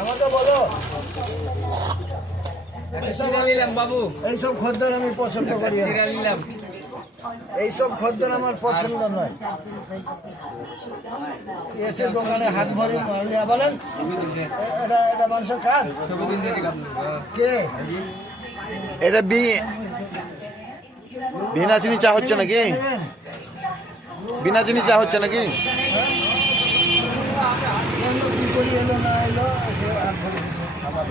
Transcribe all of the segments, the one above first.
আমাকে বলো, বাবু এইসব খদ্দের আমি পছন্দ করি না। এইসব খদ্দের আমার পছন্দ নয়। এসে দোকানে হাত ভরে মারিয়া বলেন এটা মানুষের কাজ। কে এটা বিনা চিনি চা হচ্ছে নাকি? বিনা চিনি চা হচ্ছে নাকি? কি করি এলো না এলো এসে হাত ভরে খাবার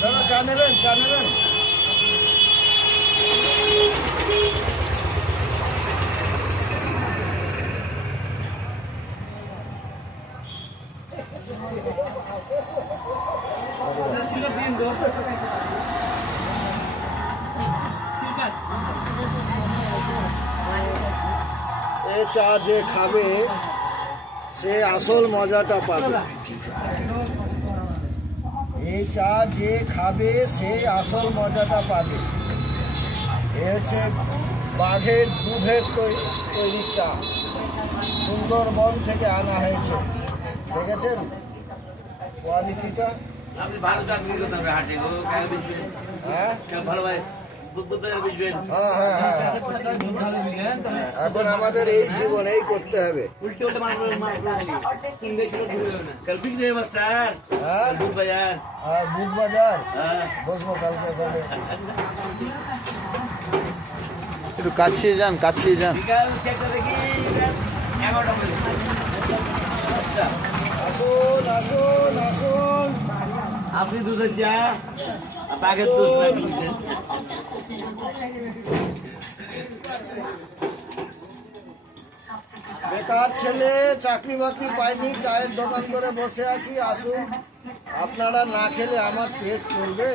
দাদা চা নেবেন, চা নেবেন? এ চা যে খাবে সে আসল মজাটা পাবে। এই চা যে খাবে সে আসল মজাটা পাবে। এ হচ্ছে বাঘের দুধের তৈরি চা, সুন্দরবন থেকে আনা হয়েছে। দেখেছেন কোয়ালিটিটা? হ্যাঁ এখন আমাদের এই জীবন এই করতে হবে। বুধ বাজার বসবো কালকে। একটু কাছিয়ে যান, কাছিয়ে যান। আসুন আসুন আসুন। আপনি দুধের চা বাঘের দুধ বেকার ছেলে, চাকরি বাকরি পাইনি, চায়ের দোকান করে বসে আছি। আসুন, আপনারা না খেলে আমার পেট চলবে?